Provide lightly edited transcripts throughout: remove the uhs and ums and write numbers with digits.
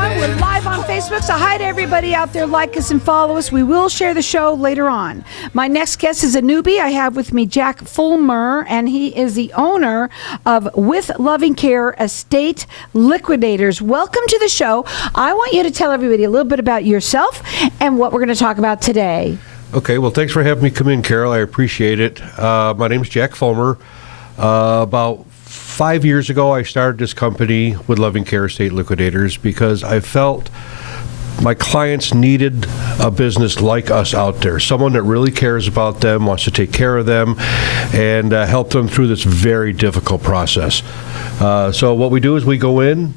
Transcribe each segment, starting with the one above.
everyone. We're live on Facebook, so hi to everybody out there. Like us and follow us. We will share the show later on. My next guest is a newbie. I have with me Jack Fulmer, and he is the owner of With Loving Care Estate Liquidators. Welcome to the show. I want you to tell everybody a little bit about yourself and what we're going to talk about today. Okay, well, thanks for having me come in, Carol. I appreciate it. My name is Jack Fulmer. About 5 years ago, I started this company with Loving Care Estate Liquidators because I felt my clients needed a business like us out there, someone that really cares about them, wants to take care of them, and help them through this very difficult process. So what we do is we go in,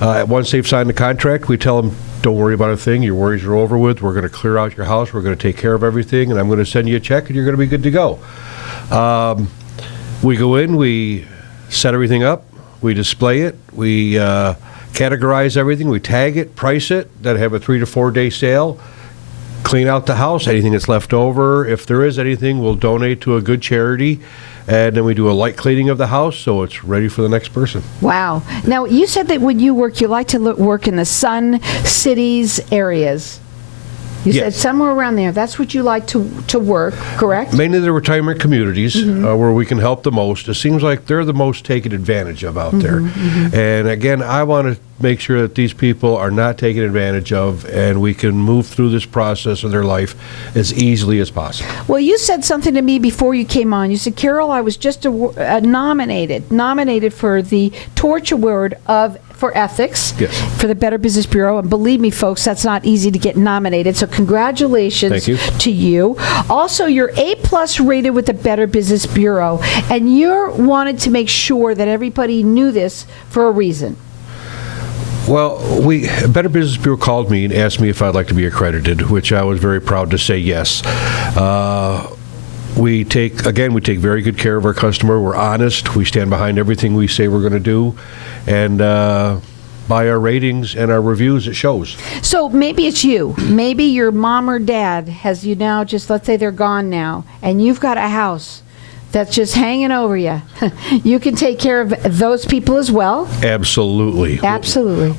once they've signed the contract, we tell them, don't worry about a thing, your worries are over with, we're going to clear out your house, we're going to take care of everything, and I'm going to send you a check, and you're going to be good to go. We go in, we set everything up, we display it, we categorize everything, we tag it, price it, then have a 3 to 4 day sale, clean out the house, anything that's left over. If there is anything, we'll donate to a good charity, and then we do a light cleaning of the house so it's ready for the next person. Wow. Now, you said that when you work, you like to work in the Sun Cities areas. You said somewhere around there. That's what you like to work, correct? Mainly the retirement communities where we can help the most. It seems like they're the most taken advantage of out there. And again, I want to make sure that these people are not taken advantage of and we can move through this process of their life as easily as possible. Well, you said something to me before you came on. You said, Carol, I was just nominated for the Torch Award for ethics for the Better Business Bureau. And believe me, folks, that's not easy to get nominated. So congratulations to you. Also, you're A+ rated with the Better Business Bureau. And you wanted to make sure that everybody knew this for a reason. Well, Better Business Bureau called me and asked me if I'd like to be accredited, which I was very proud to say yes. We take very good care of our customer. We're honest. We stand behind everything we say we're going to do. And by our ratings and our reviews, it shows. So maybe it's you. Maybe your mom or dad has you now, just let's say they're gone now, and you've got a house that's just hanging over you. You can take care of those people as well? Absolutely.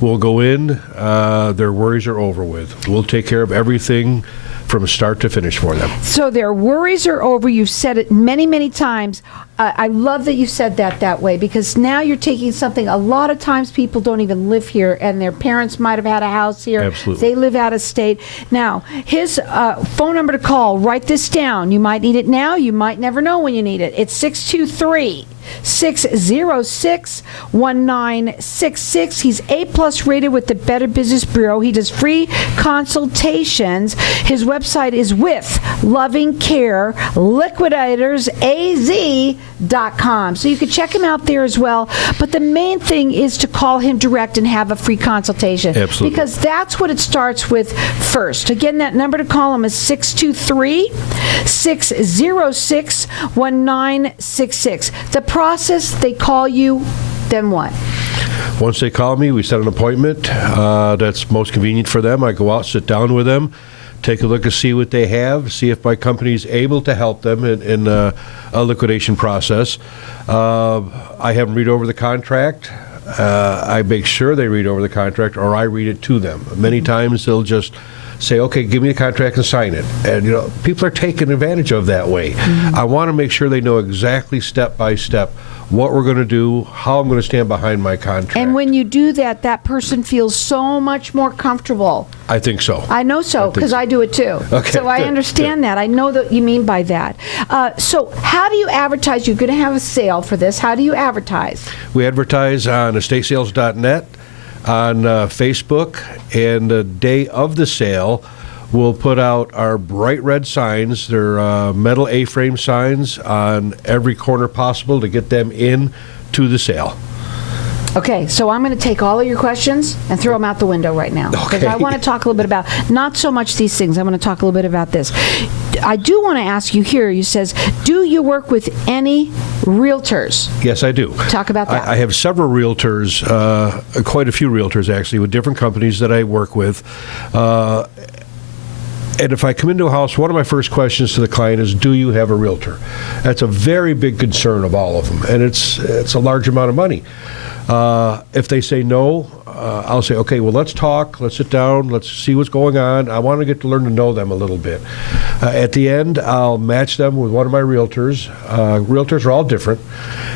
We'll go in. Their worries are over with. We'll take care of everything from start to finish for them. So their worries are over. You've said it many, many times. I love that you said that way, because now you're taking something. A lot of times people don't even live here, and their parents might have had a house here. Absolutely. They live out of state. Now, his phone number to call, write this down. You might need it now. You might never know when you need it. It's 623-606-1966. He's A+ rated with the Better Business Bureau. He does free consultations. His website is With Loving Care Liquidators AZ.com. So you can check him out there as well. But the main thing is to call him direct and have a free consultation. Absolutely. Because that's what it starts with first. Again, that number to call him is 623-606-1966. The process, they call you, then what? Once they call me, we set an appointment that's most convenient for them. I go out, sit down with them, take a look and see what they have, see if my company is able to help them in a liquidation process. I have them read over the contract. I make sure they read over the contract, or I read it to them. Many times they'll just say, okay, give me the contract and sign it. And, people are taken advantage of that way. I want to make sure they know exactly step by step what we're going to do, how I'm going to stand behind my contract. And when you do that, that person feels so much more comfortable. I think so. I know so, because I do it too. Okay, so I understand that. I know what you mean by that. So how do you advertise? You're going to have a sale for this. How do you advertise? We advertise on estatesales.net, on Facebook, and the day of the sale, we'll put out our bright red signs. They're metal A-frame signs on every corner possible to get them in to the sale. Okay, so I'm going to take all of your questions and throw them out the window right now. Because I want to talk a little bit about, not so much these things, I want to talk a little bit about this. I do want to ask you here, you says, do you work with any realtors? Yes, I do. Talk about that. I have several realtors, quite a few realtors actually, with different companies that I work with. And if I come into a house, one of my first questions to the client is, do you have a realtor? That's a very big concern of all of them, and it's a large amount of money. If they say no, I'll say, okay, well, let's talk. Let's sit down. Let's see what's going on. I want to get to learn to know them a little bit. At the end, I'll match them with one of my realtors. Realtors are all different.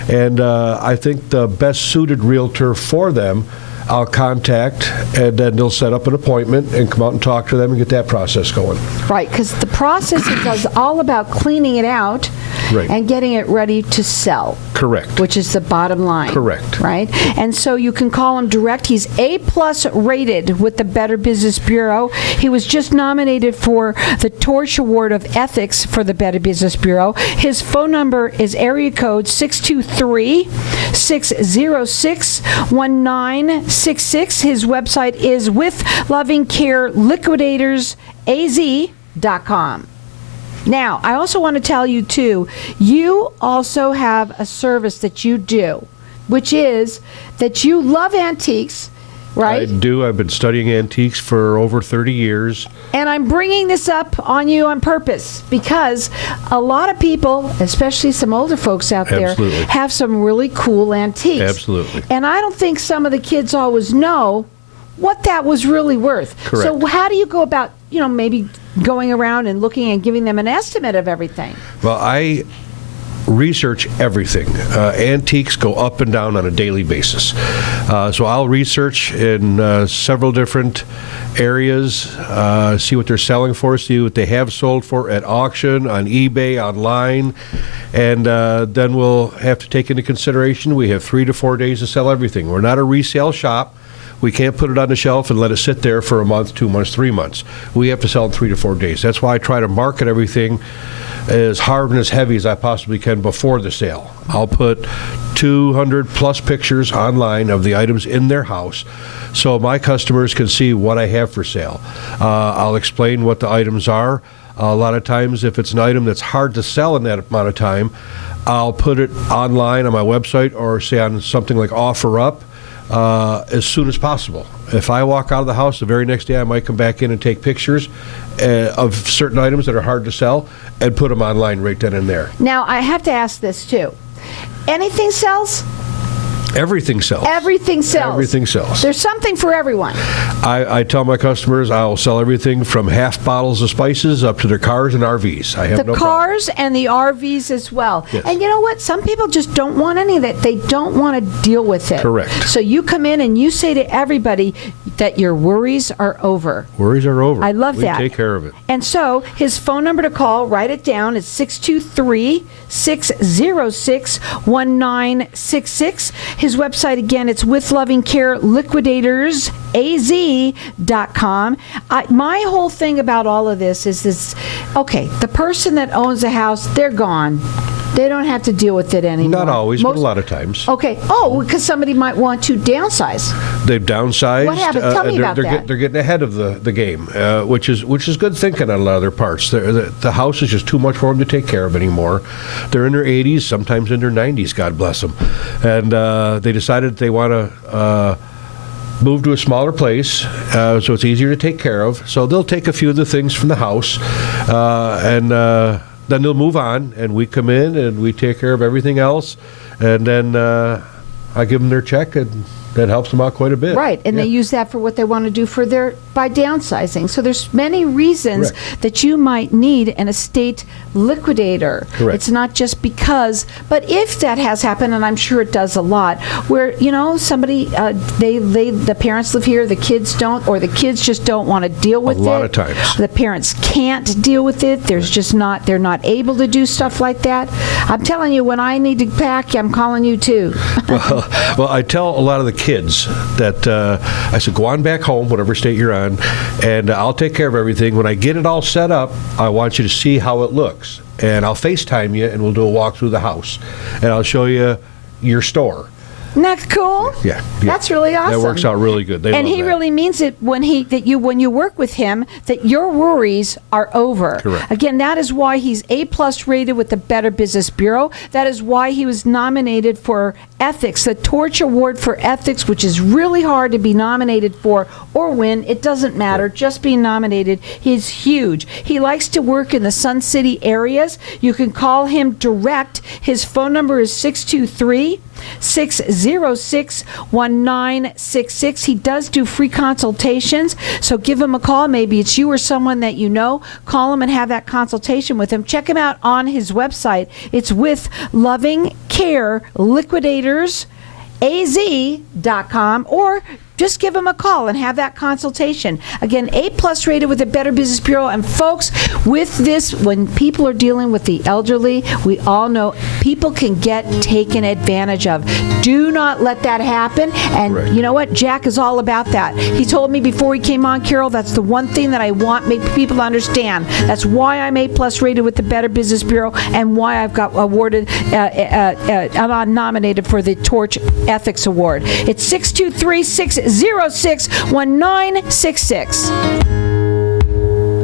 And I think the best suited realtor for them, I'll contact, and then they'll set up an appointment and come out and talk to them and get that process going. Right, because the process is all about cleaning it out and getting it ready to sell. Correct. Which is the bottom line. Correct. Right? And so you can call him direct. He's A+ rated with the Better Business Bureau. He was just nominated for the Torch Award of Ethics for the Better Business Bureau. His phone number is area code 623-606-1966. His website is withlovingcareliquidatorsaz.com. Now, I also want to tell you, too, you also have a service that you do, which is that you love antiques, right? I do. I've been studying antiques for over 30 years. And I'm bringing this up on you on purpose because a lot of people, especially some older folks out there, have some really cool antiques. Absolutely. And I don't think some of the kids always know what that was really worth. Correct. So how do you go about, maybe going around and looking and giving them an estimate of everything? Well, I research everything. Antiques go up and down on a daily basis. So I'll research in several different areas, see what they're selling for, see what they have sold for at auction, on eBay, online, and then we'll have to take into consideration we have 3 to 4 days to sell everything. We're not a resale shop. We can't put it on the shelf and let it sit there for a month, 2 months, 3 months. We have to sell in 3 to 4 days. That's why I try to market everything as hard and as heavy as I possibly can before the sale. I'll put 200 plus pictures online of the items in their house so my customers can see what I have for sale. I'll explain what the items are. A lot of times, if it's an item that's hard to sell in that amount of time, I'll put it online on my website or say on something like OfferUp as soon as possible. If I walk out of the house the very next day, I might come back in and take pictures of certain items that are hard to sell and put them online right then and there. Now, I have to ask this, too. Anything sells? Everything sells. Everything sells. Everything sells. There's something for everyone. I tell my customers I'll sell everything from half bottles of spices up to their cars and RVs. I have no problem. The cars and the RVs as well. Yes. And you know what? Some people just don't want any of that. They don't want to deal with it. Correct. So you come in and you say to everybody that your worries are over. Worries are over. I love that. We take care of it. And so his phone number to call, write it down, is 623-606-1966. His website, again, it's withlovingcareliquidatorsaz.com. My whole thing about all of this is this, okay, the person that owns a house, they're gone. They don't have to deal with it anymore. Not always, but a lot of times. Okay. Oh, because somebody might want to downsize. They've downsized. What happened? Tell me about that. They're getting ahead of the game, which is good thinking on a lot of their parts. The house is just too much for them to take care of anymore. They're in their 80s, sometimes in their 90s, God bless them. And they decided they want to move to a smaller place, so it's easier to take care of. So they'll take a few of the things from the house, and then they'll move on, and we come in and we take care of everything else, and then I give them their check, and that helps them out quite a bit. Right, and they use that for what they want to do by downsizing. So there's many reasons that you might need an estate liquidator. Correct. It's not just because, but if that has happened, and I'm sure it does a lot, where somebody the parents live here, the kids don't, or the kids just don't want to deal with it. A lot of times. The parents can't deal with it. There's just not, they're not able to do stuff like that. I'm telling you, when I need to pack, I'm calling you too. Well, I tell a lot of the kids that I said, go on back home, whatever state you're on, and I'll take care of everything. When I get it all set up, I want you to see how it looks. And I'll FaceTime you, and we'll do a walk through the house. And I'll show you your store. Isn't that cool? Yeah. That's really awesome. That works out really good. They and love he that. really means it when you work with him, that your worries are over. Correct. Again, that is why he's A+ rated with the Better Business Bureau. That is why he was nominated for Ethics, the Torch Award for Ethics, which is really hard to be nominated for or win. It doesn't matter. Just being nominated. He's huge. He likes to work in the Sun City areas. You can call him direct. His phone number is 623 602-606-1966. He does do free consultations, so give him a call. Maybe it's you or someone that you know. Call him and have that consultation with him. Check him out on his website. It's with Loving Care Liquidators az.com, or just give them a call and have that consultation. Again, A+ rated with the Better Business Bureau. And folks, with this, when people are dealing with the elderly, we all know people can get taken advantage of. Do not let that happen. And you know what? Jack is all about that. He told me before he came on, Carol, that's the one thing that I want people to understand. That's why I'm A+ rated with the Better Business Bureau, and why I've got awarded, I'm nominated for the Torch Ethics Award. It's 623-606-1966.